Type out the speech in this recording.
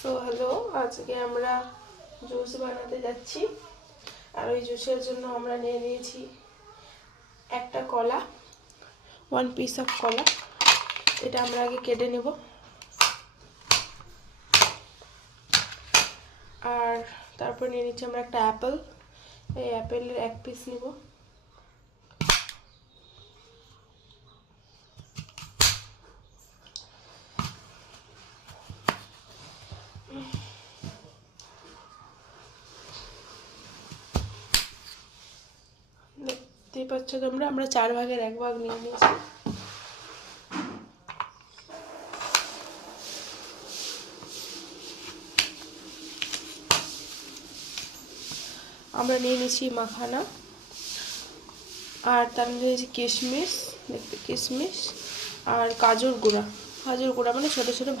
So hello, আজকে আমরা juice বানাতে যাচ্ছি। আর ওই জুসের জন্য আমরা নিয়ে নিয়েছি একটা কলা, 1 পিস অফ কলা। এটা আমরা আগে কেটে নেব। আর তারপর নিয়ে নিচ্ছি আমরা একটা অ্যাপেল। এই অ্যাপেলের 1 পিস নিব। দেখতেই পাচ্ছ তোমরা, আমরা 4 ভাগের 1 ভাগ নিয়ে নিয়েছি। আমরা নিয়ে নিয়েছি মাখানা, আর তার মধ্যে নিয়েছি কিশমিশ, দেখতে কিশমিশ আর কাজুর গুঁড়া। কাজুর গুঁড়া মানে ছোটো ছোটো